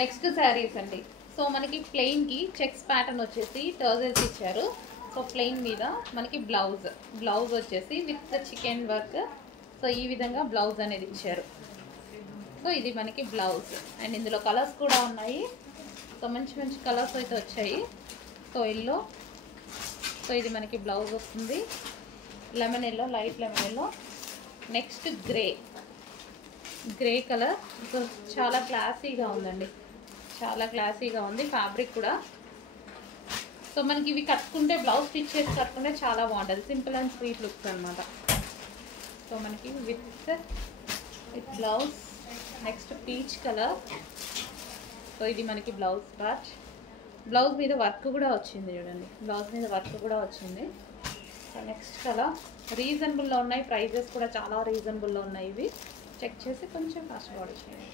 Next saris అండి. So మనకి ప్లెయిన్కి checks pattern వచ్చేసి టర్జల్స్ ఇచ్చారు. సో ప్లెయిన్ మీద మనకి బ్లౌజ్ వచ్చేసి విత్ చికెన్ వర్క్. సో ఈ విధంగా బ్లౌజ్ అనేది ఇచ్చారు. సో ఇది మనకి బ్లౌజ్ అండ్ ఇందులో కలర్స్ కూడా ఉన్నాయి. సో మంచి మంచి కలర్స్ అయితే వచ్చాయి. సో ఎల్లో, సో ఇది మనకి బ్లౌజ్ వస్తుంది. Lemon yellow, light lemon yellow. Next grey colour. So చాలా క్లాసీగా ఉందండి, చాలా క్లాసీగా ఉంది ఫ్యాబ్రిక్ కూడా. సో మనకి ఇవి కట్టుకుంటే బ్లౌజ్ స్టిచ్ చేసి కట్టుకుంటే చాలా బాగుంటుంది, సింపుల్ అండ్ స్వీట్ లుక్స్ అనమాట. సో మనకి with blouse. Next peach colour. So ఇది మనకి బ్లౌజ్ పార్ట్. బ్లౌజ్ మీద వర్క్ కూడా వచ్చింది చూడండి, బ్లౌజ్ మీద వర్క్ కూడా వచ్చింది. సో నెక్స్ట్ కలర్ రీజనబుల్లో ఉన్నాయి, ప్రైజెస్ కూడా చాలా రీజనబుల్లో ఉన్నాయి. ఇవి చెక్ చేసి కొంచెం ఫాస్ట్ ఆర్డర్ చేయండి.